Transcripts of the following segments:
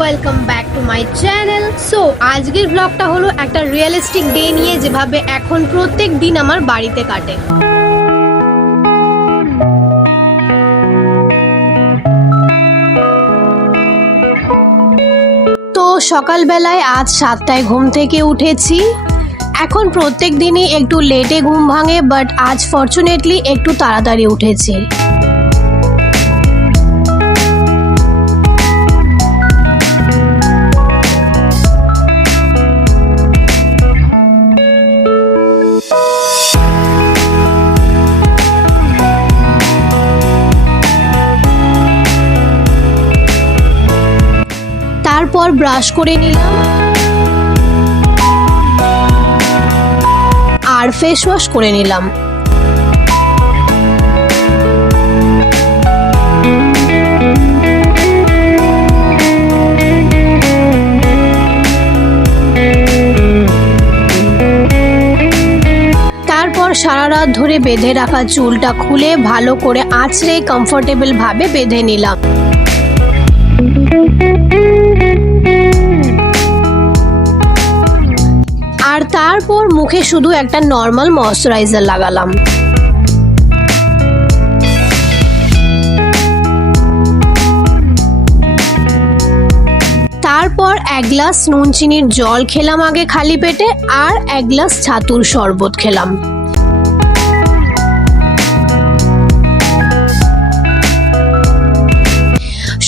Welcome back to my channel. So আজকের ব্লগটা হলো একটা রিয়েলিস্টিক ডে নিয়ে, যেভাবে এখন প্রত্যেক দিন আমার বাড়িতে কাটে। তো সকালবেলায় আজ 7টায় ঘুম থেকে উঠেছি। এখন প্রত্যেক দিনই একটু লেটে ঘুম ভাঙে, বাট আজ ফরচুনেটলি একটু তাড়াতাড়ি উঠেছি। তারপর ব্রাশ করে নিলাম আর ফেস ওয়াশ করে নিলাম। তারপর সারা রাত ধরে বেঁধে রাখা চুলটা খুলে ভালো করে আঁচড়ে কমফোর্টেবল ভাবে বেঁধে নিলাম। আর তারপর মুখে শুধু একটা নর্মাল ময়শ্চারাইজার লাগালাম। তারপর এক গ্লাস নুন চিনির জল খেলাম আগে খালি পেটে, আর এক গ্লাস ছাতুর শরবত খেলাম।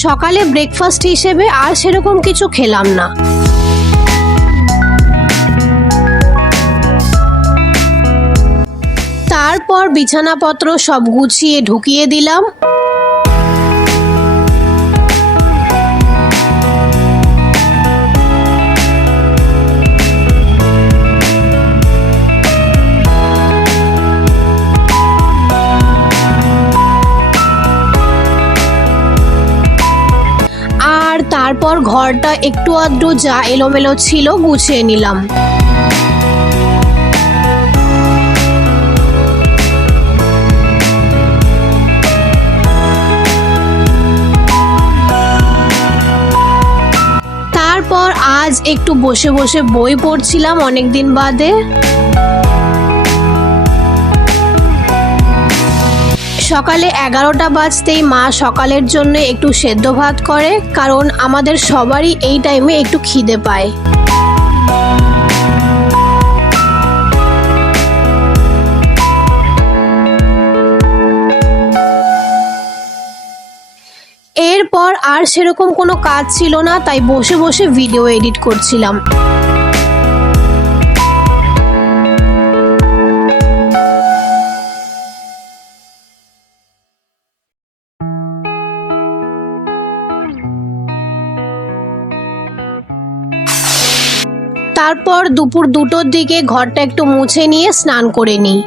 সকালে ব্রেকফাস্ট হিসেবে আর সেরকম কিছু খেলাম না। তারপর বিছানাপত্র সব গুছিয়ে ঢুকিয়ে দিলাম। আর তারপর ঘরটা একটু আধটু যা এলোমেলো ছিল গুছিয়ে নিলাম। তারপর আজ একটু বসে বসে বই পড়ছিলাম অনেকদিন বাদে। সকালে 11টা বাজতেই মা সকালের জন্য একটু সেদ্ধ ভাত করে, কারণ আমাদের সবারই এই টাইমে একটু খিদে পায়। এরপর আর সেরকম কোনো কাজ ছিল না, তাই বসে বসে ভিডিও এডিট করছিলাম। তারপর দুপুর 2টোর দিকে ঘরটা একটু মুছে নিয়ে স্নান করে নিই।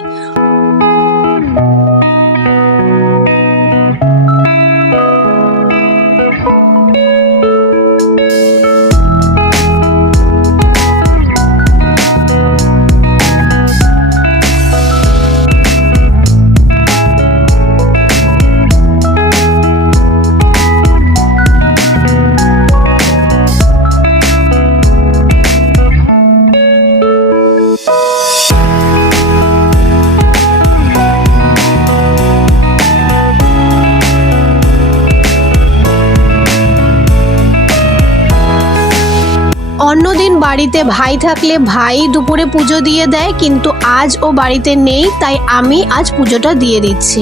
অন্যদিন বাড়িতে ভাই থাকলে ভাই দুপুরে পুজো দিয়ে দেয়, কিন্তু আজ ও বাড়িতে নেই, তাই আমি আজ পুজোটা দিয়ে দিচ্ছি।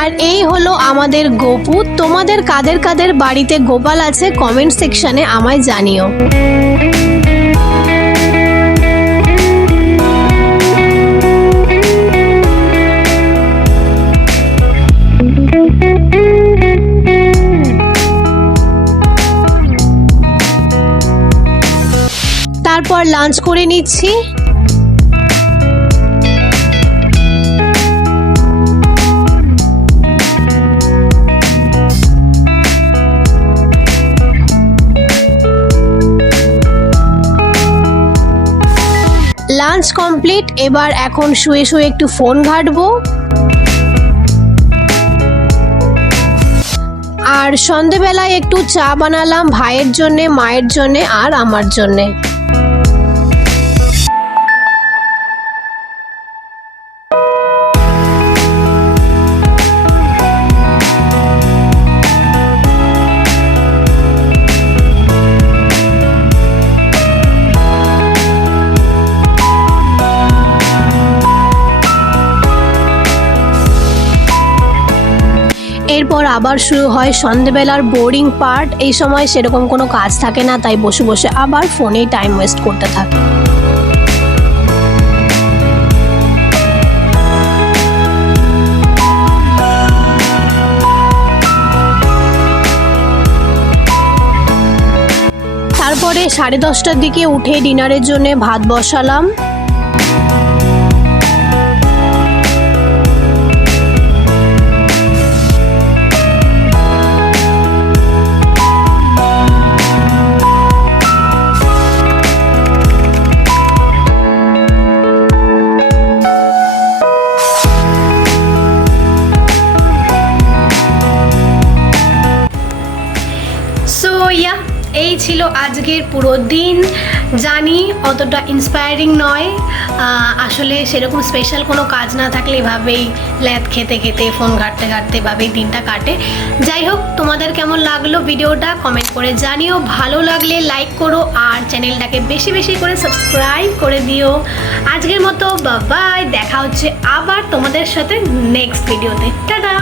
আর এই হলো আমাদের গোপু। তোমাদের কাদের কাদের বাড়িতে গোপাল আছে কমেন্ট সেকশনে আমায় জানিও। তারপর লাঞ্চ করে নিচ্ছি। Lunch complete. এবার এখন শুয়ে শুয়ে একটু ফোন ঘাঁটবো। আর সন্ধেবেলায় একটু চা বানালাম ভাইয়ের জন্যে, মায়ের জন্যে আর আমার জন্যে। এরপর আবার শুরু হয় সন্ধেবেলার বোরিং পার্ট। এই সময় সেরকম কোনো কাজ থাকে না, তাই বসে বসে আবার ফোনেই টাইম ওয়েস্ট করতে থাকি। তারপরে 10:30টার দিকে উঠে ডিনারের জন্য ভাত বসালাম। এই ছিল আজকের পুরো দিন। জানি অতটা ইন্সপায়ারিং নয়, আসলে সেরকম স্পেশাল কোনো কাজ না থাকলে এভাবেই ল্যাদ খেতে খেতে ফোন ঘাঁটতে ঘাঁটতে এভাবেই দিনটা কাটে। যাই হোক, তোমাদের কেমন লাগলো ভিডিওটা কমেন্ট করে জানিও। ভালো লাগলে লাইক করো আর চ্যানেলটাকে বেশি বেশি করে সাবস্ক্রাইব করে দিও। আজকের মতো বাই, দেখা হচ্ছে আবার তোমাদের সাথে নেক্সট ভিডিওতে। টাটা।